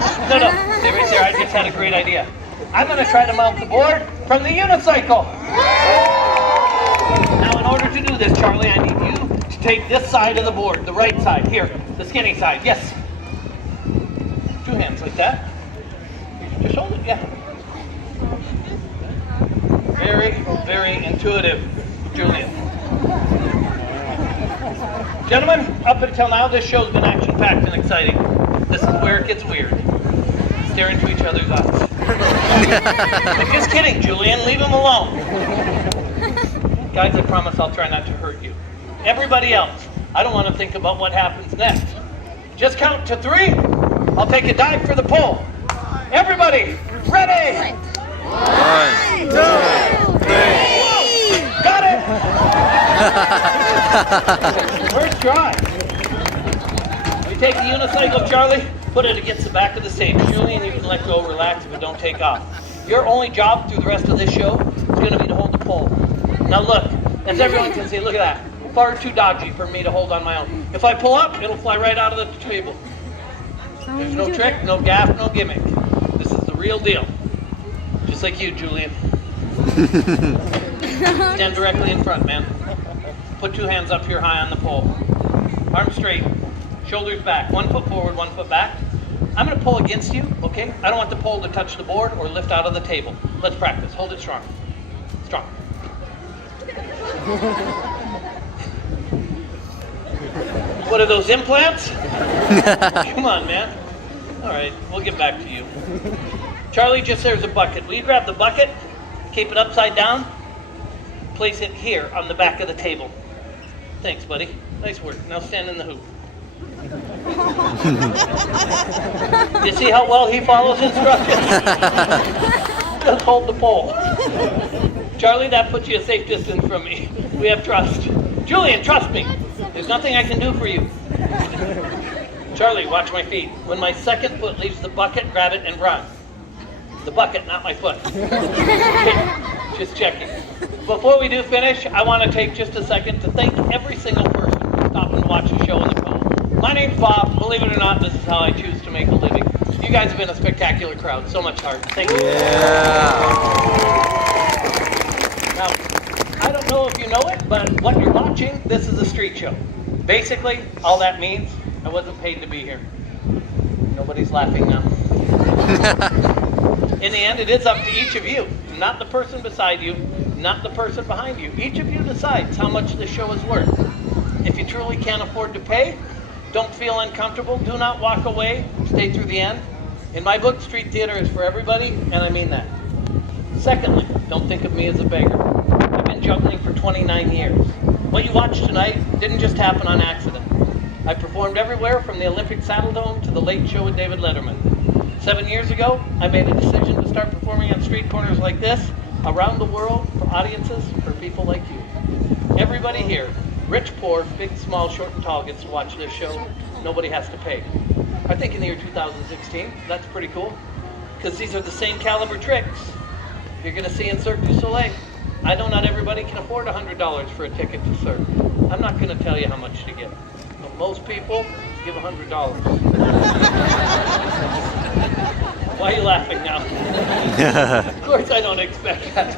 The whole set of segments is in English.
No, stay right there. I just had a great idea. I'm going to try to mount the board from the unicycle. Now, in order to do this, Charlie, I need you to take this side of the board, the right side. Here, the skinny side. Yes. 2 hands like that. Just hold it, yeah. Very, very intuitive, Julian. Gentlemen, up until now, this show's been action-packed and exciting. This is where it gets weird. Stare into each other's eyes. I'm just kidding, Julian. Leave him alone. Guys, I promise I'll try not to hurt you. Everybody else, I don't want to think about what happens next. Just count to 3. I'll take a dive for the pole. Everybody, ready? 1, 2, 3. Got it! First try. We take the unicycle, Charlie, put it against the back of the stage. Julian, you can let go, relax, but don't take off. Your only job through the rest of this show is going to be to hold the pole. Now look, as everyone can see, look at that. Far too dodgy for me to hold on my own. If I pull up, it'll fly right out of the table. There's no trick, no gaff, no gimmick. This is the real deal. Just like you, Julian. Stand directly in front, man. Put 2 hands up here high on the pole. Arms straight, shoulders back. 1 foot forward, 1 foot back. I'm going to pull against you, okay? I don't want the pole to touch the board or lift out of the table. Let's practice. Hold it strong. Strong. What are those, implants? Come on, man. All right, we'll get back to you. Charlie, just there's a bucket. Will you grab the bucket, keep it upside down, place it here on the back of the table. Thanks, buddy. Nice work. Now stand in the hoop. You see how well he follows instructions? Just hold the pole. Charlie, that puts you a safe distance from me. We have trust. Julian, trust me. There's nothing I can do for you. Charlie, watch my feet. When my second foot leaves the bucket, grab it and run. The bucket, not my foot. Okay, just checking. Before we do finish, I want to take just a second to thank every single person who stopped and watched the show on the phone. My name's Bob. Believe it or not, this is how I choose to make a living. You guys have been a spectacular crowd. So much heart. Thank you. Yeah. Now, I don't know if you know it, but what you're watching, this is a street show. Basically, all that means, I wasn't paid to be here. Nobody's laughing now. In the end, it is up to each of you, not the person beside you, not the person behind you. Each of you decides how much the show is worth. If you truly can't afford to pay, don't feel uncomfortable, do not walk away, stay through the end. In my book, street theater is for everybody, and I mean that. Secondly, don't think of me as a beggar. I've been juggling for 29 years. What you watched tonight didn't just happen on accident. I performed everywhere from the Olympic Saddle Dome to the Late Show with David Letterman. 7 years ago, I made a decision to start performing on street corners like this, around the world, for audiences, for people like you. Everybody here, rich, poor, big, small, short, and tall, gets to watch this show. Nobody has to pay. I think in the year 2016, that's pretty cool, because these are the same caliber tricks you're going to see in Cirque du Soleil. I know not everybody can afford $100 for a ticket to Cirque. I'm not going to tell you how much to give. But most people give $100. Why are you laughing now? Of course I don't expect that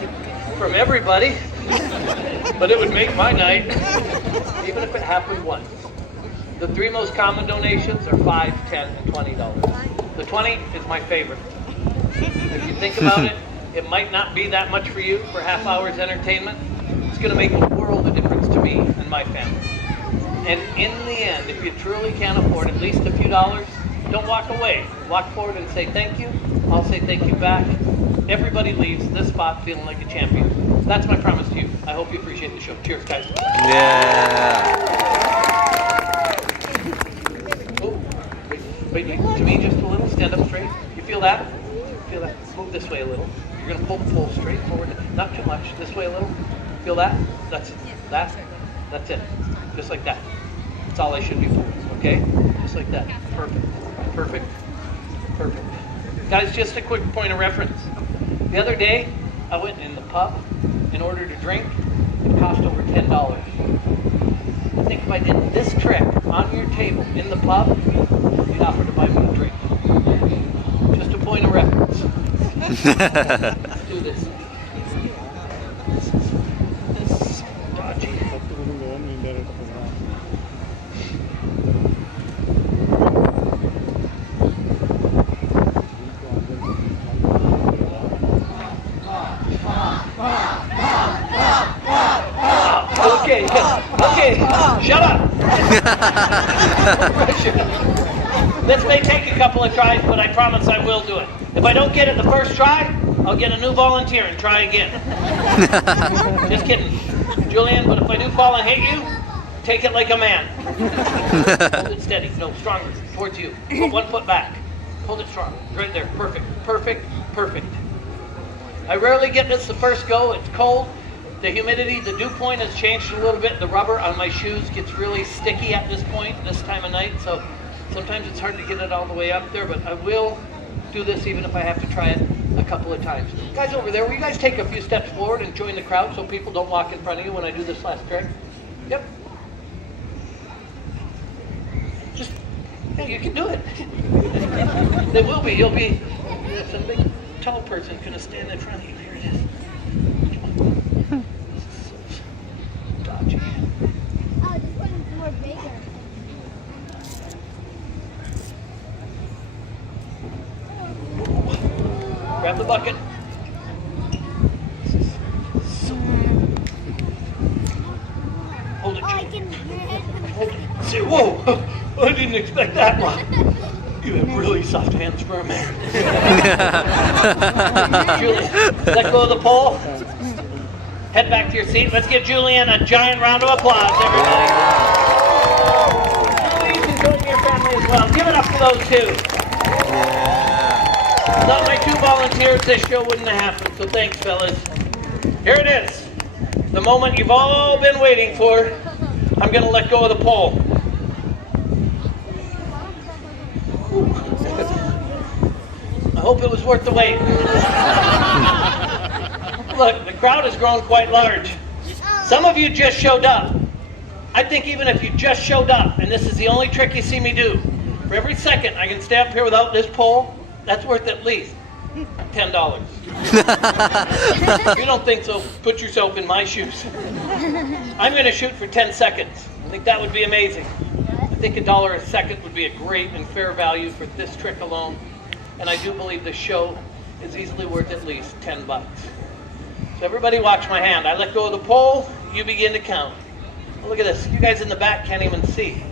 from everybody, but it would make my night, even if it happened once. The 3 most common donations are $5, $10, and $20. The 20 is my favorite. If you think about it, it might not be that much for you for half hour's entertainment. It's going to make a world of difference to me and my family. And in the end, if you truly can't afford at least a few dollars, don't walk away. Walk forward and say thank you. I'll say thank you back. Everybody leaves this spot feeling like a champion. That's my promise to you. I hope you appreciate the show. Cheers, guys. Yeah. Oh, wait, to me just a little. Stand up straight. You feel that? Feel that? Move this way a little. You're going to pull the pole straight forward. Not too much. This way a little. Feel that? That's it. That's it. Just like that. That's all I should be for. Okay? Just like that. Perfect. Perfect. Perfect. Guys, just a quick point of reference. The other day, I went in the pub in order to drink. It cost over $10. I think if I did this trick on your table in the pub, you'd offer to buy me a drink. Let's do this. This is dodgy. Okay, okay, shut up. This may take a couple of tries, but I promise I will do it. If I don't get it the first try, I'll get a new volunteer and try again. Just kidding, Julian, but if I do fall and hit you, take it like a man. Hold it steady, no, stronger, towards you. Put one foot back. Hold it strong, right there, perfect, perfect, perfect. I rarely get this the first go, it's cold. The humidity, the dew point has changed a little bit. The rubber on my shoes gets really sticky at this point, this time of night, so sometimes it's hard to get it all the way up there, but I will do this even if I have to try it a couple of times. Guys over there, will you guys take a few steps forward and join the crowd so people don't walk in front of you when I do this last trick? Yep. Just, yeah, you can do it. They will be. You'll be, some big, tall person's going to stand in front of you. Here it is. Dodgy. Oh, this one's more bigger. Grab the bucket. Hold it, Oh, I Julie. can Hold it. See, whoa! I didn't expect that one. You have really soft hands for a man. Julie, let go of the pole. Head back to your seat. Let's give Julian a giant round of applause, everybody. Please enjoy your family as well. Give it up for those two. Without my two volunteers, this show wouldn't have happened, so thanks, fellas. Here it is. The moment you've all been waiting for. I'm going to let go of the pole. I hope it was worth the wait. Look, the crowd has grown quite large. Some of you just showed up. I think even if you just showed up, and this is the only trick you see me do, for every second I can stay up here without this pole, that's worth at least $10. If you don't think so, put yourself in my shoes. I'm going to shoot for 10 seconds. I think that would be amazing. I think $1 a second would be a great and fair value for this trick alone. And I do believe this show is easily worth at least $10. So everybody watch my hand. I let go of the pole, you begin to count. Oh, look at this. You guys in the back can't even see.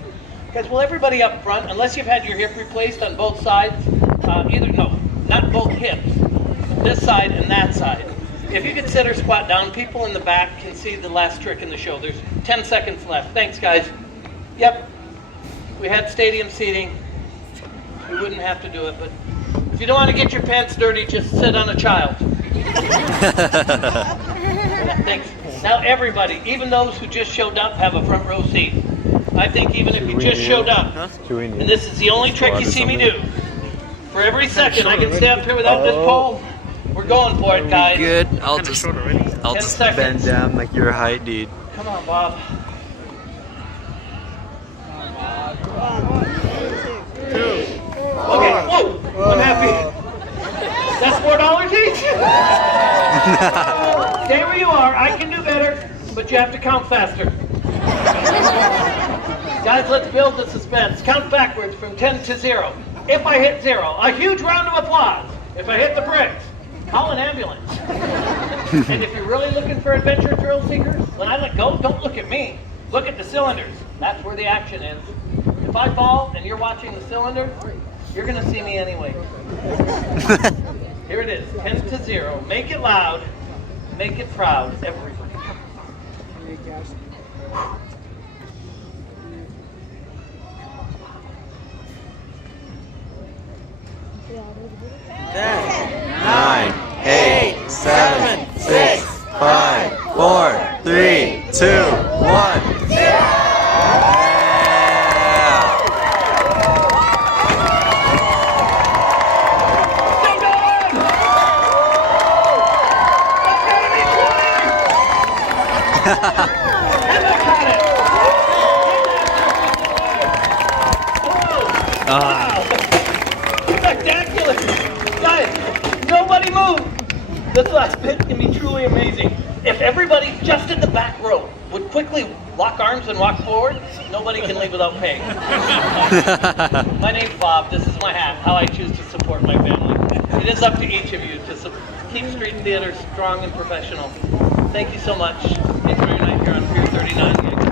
Guys, will everybody up front, unless you've had your hip replaced on both sides, not both hips, but this side and that side. If you could sit or squat down, people in the back can see the last trick in the show. There's 10 seconds left. Thanks, guys. Yep. If we had stadium seating, we wouldn't have to do it, but if you don't want to get your pants dirty, just sit on a child. Thanks. Now everybody, even those who just showed up, have a front row seat. I think even if you just showed up, and this is the only trick you see me do, for every second I can stay up here without this pole, we're going for it, guys. Good. I'll just 10 seconds. bend down like your height, dude. Come on, Bob. Okay, whoa, I'm happy. That's $4 each? Stay where you are, I can do better, but you have to count faster. Guys, let's build the suspense. Count backwards from 10 to 0. If I hit 0, a huge round of applause. If I hit the bricks, call an ambulance. And if you're really looking for adventure thrill seekers, when I let go, don't look at me. Look at the cylinders. That's where the action is. If I fall and you're watching the cylinder, you're going to see me anyway. Here it is, 10 to 0. Make it loud. Make it proud, everybody. 9, 8, 7, 6, 5, 4, 3, 2, 1. Wow. Spectacular. Guys, nobody move. This last bit can be truly amazing. If everybody just in the back row would quickly lock arms and walk forward, nobody can leave without paying. My name's Bob. This is my hat, how I choose to support my family. It is up to each of you to keep Street Theater strong and professional. Thank you so much. Enjoy your night here on Pier 39.